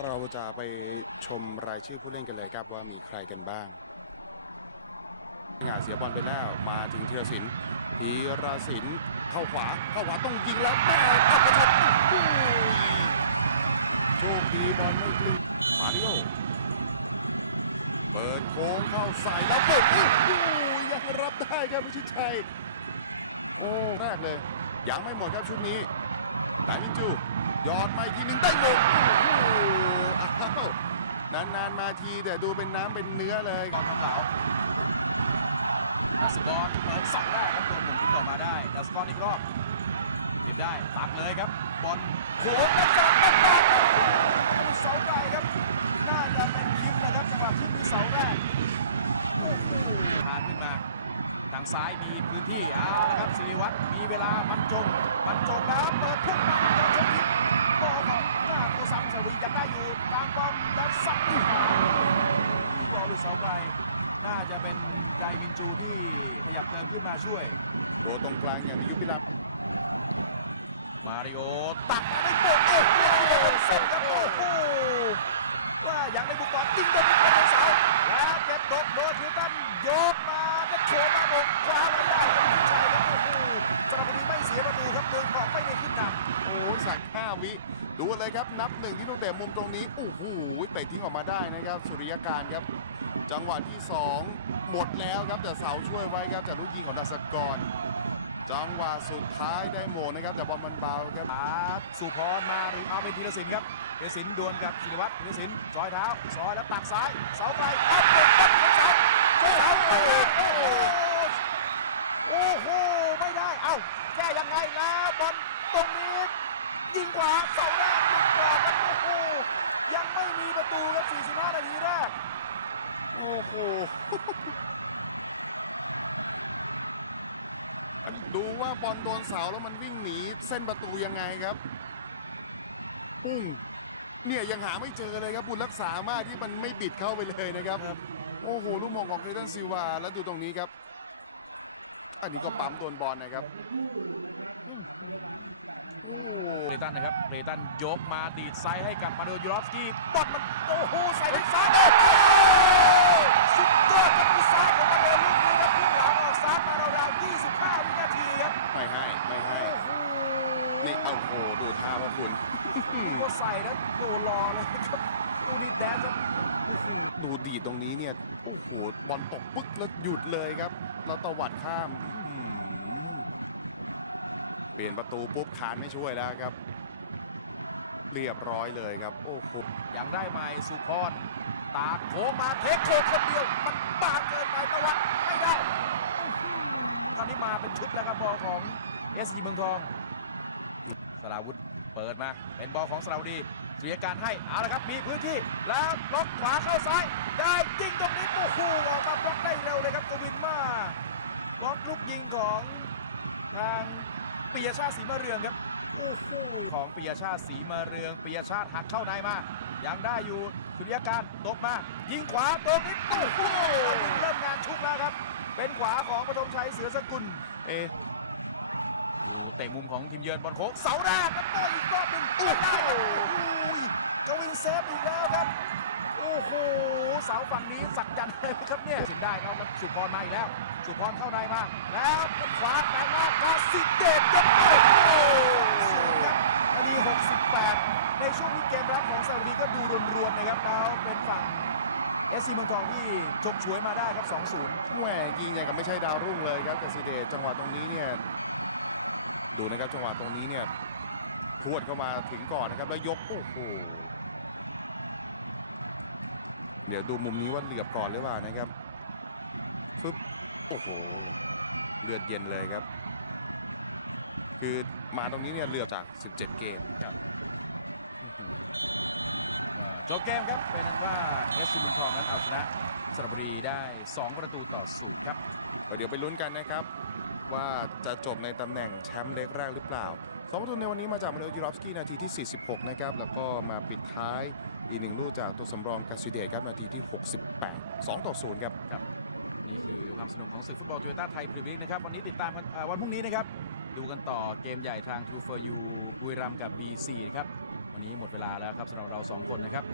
เราจะไปชมรายชื่อผู้เล่นกันเลยครับว่ามีใครกันบ้างงานเสียบอลไปแล้ว มาถึงธีรศิลป์ธีรศิลป์เข้าขวาเข้าขวาต้องยิงแล้วแม่อัปชดโชคดีบอลไม่กลิ้งมาริโอเปิดโค้งเข้าใส่แล้วปุ๊บโอ้โหยังรับได้ครับพิชิตชัยโอ้แรกเลยยังไม่หมดครับชุดนี้ไดมินจูยอดมาอีกทีหนึ่งได้ลงโอ้โหาว นานๆมาทีแต่ดูเป็นน้ำเป็นเนื้อเลยกองทองเหลาดัสกรเปิดสองแรกครับโดนบุกขึ้นออกมาได้ดัสกรอีกรอบเก็บได้ตักเลยครับ บอลโขงและจับมันบอลมีเสาไกลครับ น่าจะเป็นคิมนะครับจังหวะขึ้นมีเสาแรกโอ้โหทานขึ้นมาทางซ้ายมีพื้นที่เอาละครับสิริวัตรมีเวลาบรรจงบรรจงแล้วเปิด เสาไกลน่าจะเป็นไดมินจูที่ขยับเติมขึ้นมาช่วย โอ้ตรงกลางอย่างในยุคพิลามาริโอตักไม่โป่งโอ้โหเส้นครับโอ้โหว่าอย่างในบุกบอลยิงโดนบุกบอลเสาแล้วเก็บตกโดนทิวตันโยกมาก็โฉบมาบกคว้าไว้ได้ครับพิชัยครับโอ้โหสระบุรีไม่เสียประตูครับเมืองทองไม่ได้ขึ้นนำโอ้สักห้าวิดูเลยครับนับหนึ่งที่ลูกเตะมุมตรงนี้โอ้โหเตะทิ้งออกมาได้นะครับ สุริยการครับ จังหวะที่ 2 หมดแล้วครับแต่เสาช่วยไว้ครับจากลูกยิงของดัสกร จังหวะสุดท้ายได้โหมนะครับ แต่บอลมันเบาครับอาสุพรมาหรือเอาเป็นธีรศิลป์ครับธีรศิลป์ดวลกับศิริวัตรธีรศิลป์ซอยเท้าซอยแล้วตักซ้ายเสาไกลอัพเปิดต้นเสาเสาโอ้โหโอ้โหไม่ได้เอ้าแก้ยังไงแล้วบอลตรงนี้ยิงขวาเสาแรกหลุดกรอบครับโอ้โหยังไม่มีประตูครับ45นาทีแรก โอ้โห ดูว่าบอลโดนเสาแล้วมันวิ่งหนีเส้นประตูยังไงครับ ปุ้ง เนี่ยยังหาไม่เจอเลยครับบุญรักษามากที่มันไม่ปิดเข้าไปเลยนะครับครับโอ้โห ลูกมองของคริสตันซิลวา แล้วดูตรงนี้ครับ อันนี้ก็ปั๊มโดนบอลนะครับโอ้โหเรตันนะครับเรตันยกมาดีดไซด์ให้กับมาโดยูรอฟสกี้บอลมันโอ้โหใส่ด้วยซ้าย ไม่ให้ไม่ให้โอ้โหนี่เอาโอ้โหดูท่าพ่อคุณก็ใส่แล้วโดนรอเลยครับอูนิแดนครับโอ้โหดูดีดตรงนี้เนี่ยโอ้โหบอลตกปึ๊กแล้วหยุดเลยครับแล้วตวัดข้ามอื้อหือเปลี่ยนประตูปุ๊บคานไม่ช่วยแล้วครับ เรียบร้อยเลยครับ โอ้โหยังได้ไหมสุพรตากโค้งมาเทคโชว์คนเดียว มันบางเกินไปตะวัดไม่ได้อื้อหือ คราวนี้มาเป็นชุดแล้วครับบอลของเอสจีเมืองทองสราวุธเปิดมาเป็นบอลของสราวุดีสุริยการให้เอาละครับมีพื้นที่แล้วล็อกขวาเข้าซ้าย ได้ยิงตรงนี้โอ้โหออกมาบล็อกได้เร็วเลยครับกวินมาบล็อกลูกยิงของทางปิยชาติศรีมาเรืองครับโอ้โหของปิยชาติศรีมาเรืองปิยชาติหักเข้าในมายังได้อยู่สุริยการตกมา ยิงขวาตรงนี้โอ้โหเริ่มงานชุกแล้วครับ เป็นขวาของปฐมชัยเสือสกุล เอะดูเตะมุมของทีมเยือนบอลโค้งเสาแรกแล้วต่ออีกรอบหนึ่งโอ้โหกวินเซฟอีกแล้วครับ โอ้โห เสาฝั่งนี้สักยันต์เลยครับเนี่ยสินได้เอาครับสุพรมาอีกแล้ว สุพรเข้าในมา แล้วเป็นขวาแปลงมากาสิเดชครับโอ้โหสูงครับนาที68 ในช่วงที่เกมรับของสระบุรีก็ดูรวนๆนะครับ แล้วเป็นฝั่งเอ สซีเมืองทองที่ฉกฉวยมาได้ครับ 2-0 แหวยิงอย่างกับไม่ใช่ดาวรุ่งเลยครับแต่ซีเดชจังหวะตรงนี้เนี่ยดูนะครับจังหวะตรงนี้เนี่ยพรวดเข้ามาถึงก่อนนะครับ แล้วยกโอ้โหเดี๋ยวดูมุมนี้ว่าเหลือบก่อนหรือเปล่านะครับฟึบโอ้โหเลือดเย็นเลยครับ คือมาตรงนี้เนี่ยเหลือบจาก 17 เกม จบเกมครับ เป็นนั้นว่าเอสซีเมืองทองนั้นเอาชนะสระบุรีได้ 2 ประตูต่อศูนย์ครับ เดี๋ยวไปลุ้นกันนะครับ ว่าจะจบในตำแหน่งแชมป์เล็กแรกหรือเปล่าสองประตูในวันนี้มาจากมาเลยูรอฟสกี้นาทีที่ 46 นะครับ แล้วก็มาปิดท้ายอีกหนึ่งลูกจากตัวสำรองกาซิเดตครับนาทีที่ 68 2 ต่อ0ครับนี่คือความสนุกของศึกฟุตบอลโตโยต้าไทยพรีเมียร์ลีกนะครับ วันนี้ติดตามกันเอ่อวันพรุ่งนี้นะครับ ดูกันต่อเกมใหญ่ทาง True for You บุรีรัมย์กับ BC นะครับ วันนี้หมดเวลาแล้วครับสำหรับเราสองคนนะครับ